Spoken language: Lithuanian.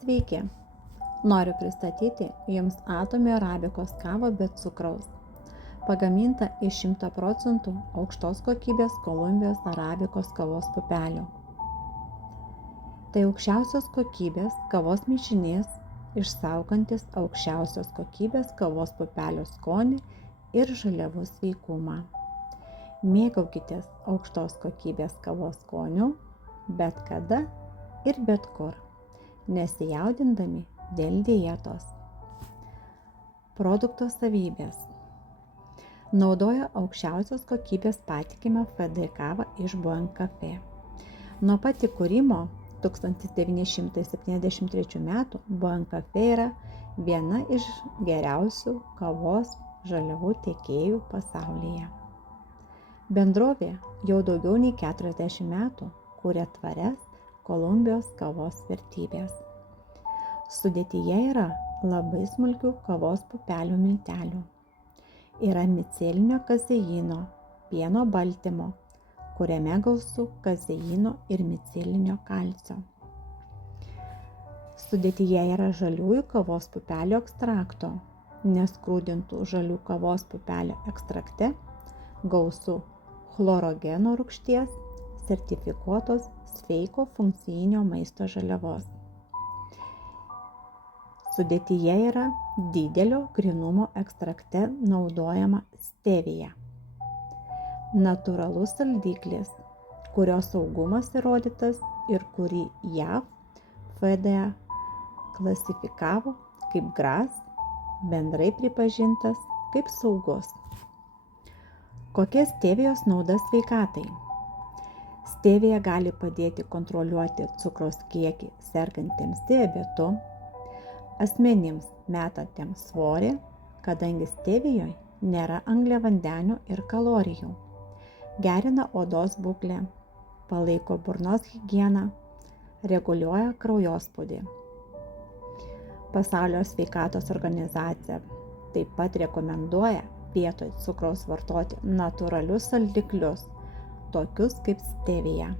Sveiki! Noriu pristatyti Jums Atomy arabikos kavą be cukraus. Pagaminta iš 100% aukštos kokybės Kolumbijos arabikos kavos pupelių. Tai aukščiausios kokybės kavos mišinys, išsaugantis aukščiausios kokybės kavos pupelių skonį ir žaliavų sveikumą. Mėgaukitės aukštos kokybės kavos skoniu bet kada ir bet kur, nesijaudindami dėl dietos. Produkto savybės. Naudoja aukščiausios kokybės patikimą FD kavą iš Buen Café. Nuo pat įkūrimo 1973 metų Buen Café yra viena iš geriausių kavos žaliavų tiekėjų pasaulyje. Bendrovė jau daugiau nei 40 metų kuria tvarias Kolumbijos kavos vertybės. Sudėtyje yra labai smulkių kavos pupelių miltelių. Yra micelinio kazeino, pieno baltymo, kuriame gausu kazeino ir micelinio kalcio. Sudėtyje yra žaliųjų kavos pupelių ekstrakto, neskrūdintų žalių kavos pupelių ekstrakte gausu chlorogeno rūgšties, sertifikuotos sveiko funkcinio maisto žaliavos. Sudėtyje yra didelio grynumo ekstrakte naudojama stevija. Natūralus saldiklis, kurio saugumas įrodytas ir kurį JAV FDA klasifikavo kaip GRAS, bendrai pripažintas kaip saugus. Kokia stevijos nauda sveikatai? Stevija gali padėti kontroliuoti cukraus kiekį sergantiems diabetu, asmenims metantiems svorį, kadangi stevijoje nėra angliavandenių ir kalorijų, gerina odos būklę, palaiko burnos higieną, reguliuoja kraujospūdį. Pasaulio sveikatos organizacija taip pat rekomenduoja vietoj cukraus vartoti natūralius saldiklius, tokius kaip stevija.